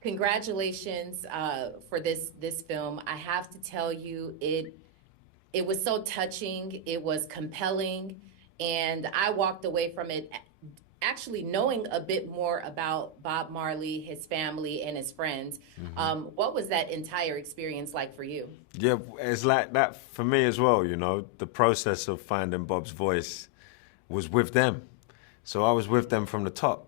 Congratulations for this film. I have to tell you, it was so touching. It was compelling, and I walked away from it actually knowing a bit more about Bob Marley, his family, and his friends. What was that entire experience like for you? Yeah, it's like that for me as well, you know. The process of finding Bob's voice was with them. So I was with them from the top.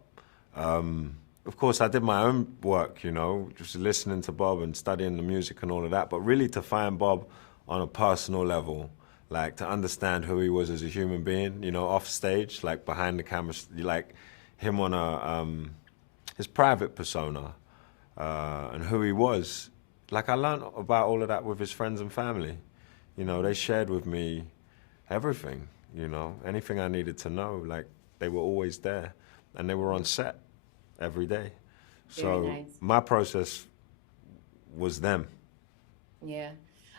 Of course, I did my own work, you know, just listening to Bob and studying the music and all of that. But really to find Bob on a personal level, like to understand who he was as a human being, you know, off stage, like behind the camera, like him on his private persona and who he was. Like I learned about all of that with his friends and family. You know, they shared with me everything, you know, anything I needed to know. Like they were always there and they were on set every day. Very So nice. my process was them. Yeah.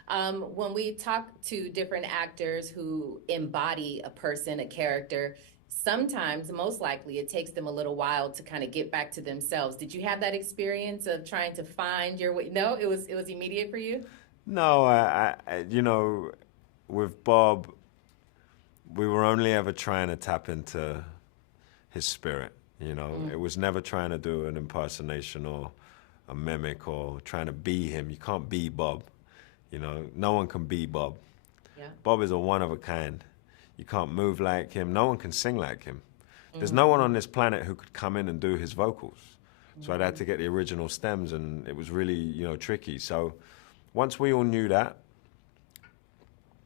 When we talk to different actors who embody a person, a character, sometimes, most likely, it takes them a little while to kind of get back to themselves. Did you have that experience of trying to find your way? No, it was immediate for you. No, you know, with Bob, we were only ever trying to tap into his spirit. You know, Mm, it was never trying to do an impersonation or a mimic or trying to be him. You can't be Bob. You know, no one can be Bob. yeah. Bob is a one of a kind. You can't move like him. No one can sing like him. There's no one Hmm. on this planet who could come in and do his vocals. So I'd had Hmm. to get the original stems, and it was really, you know, tricky. So once we all knew that,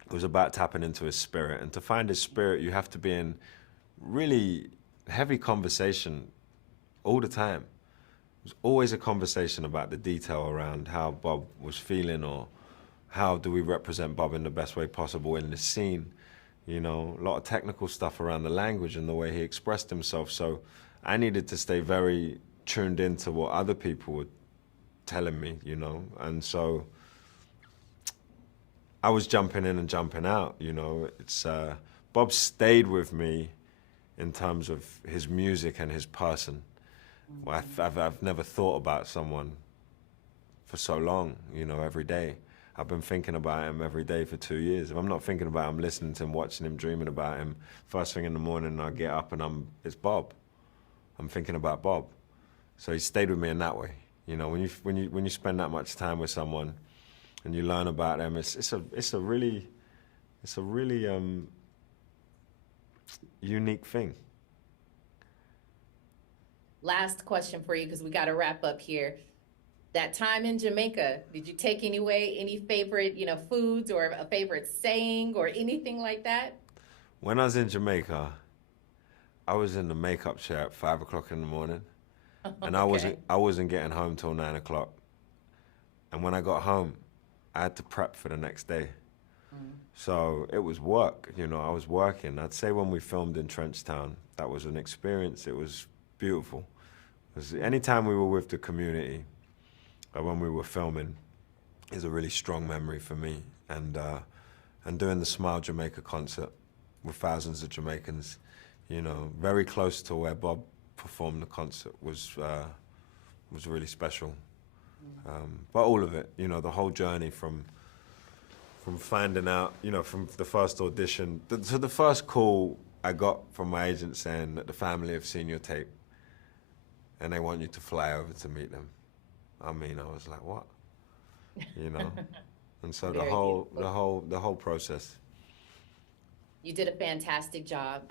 it was about tapping into his spirit. And to find his spirit, you have to be in really heavy conversation all the time. It was always a conversation about the detail around how Bob was feeling or how do we represent Bob in the best way possible in the scene. You know, a lot of technical stuff around the language and the way he expressed himself. So I needed to stay very tuned into what other people were telling me, you know. And so I was jumping in and jumping out, you know. It's Bob stayed with me in terms of his music and his person. Well, I've never thought about someone for so long, you know, every day. I've been thinking about him every day for 2 years. If I'm not thinking about him, listening to him, watching him, dreaming about him, first thing in the morning I get up and it's Bob. I'm thinking about Bob. So he stayed with me in that way. You know, when you spend that much time with someone and you learn about them, it's a really unique thing. Last question for you, because we got to wrap up here. That time in Jamaica, did you take any favorite, foods or a favorite saying or anything like that? When I was in Jamaica, I was in the makeup chair at 5 o'clock in the morning, and I wasn't Okay. I wasn't getting home till 9 o'clock. And when I got home, I had to prep for the next day. Mm. So it was work, you know, I was working. I'd say when we filmed in Trenchtown, that was an experience. It was beautiful. 'Cause anytime we were with the community, when we were filming, is a really strong memory for me. And doing the Smile Jamaica concert with thousands of Jamaicans, you know, very close to where Bob performed the concert was really special. But all of it, you know, the whole journey from finding out, you know, from the first audition to the first call I got from my agent saying that the family have seen your tape and they want you to fly over to meet them. I mean, I was like, what? You know? And so the Very whole the beautiful. whole the whole process. You did a fantastic job,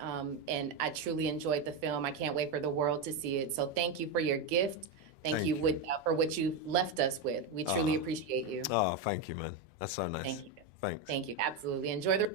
and I truly enjoyed the film. I can't wait for the world to see it. So thank you for your gift. Thank you Thank you. for what you left us with. We truly Ah, appreciate you. oh, thank you, man. That's so nice. Thank you. Thanks. Thank you. Absolutely. Enjoy the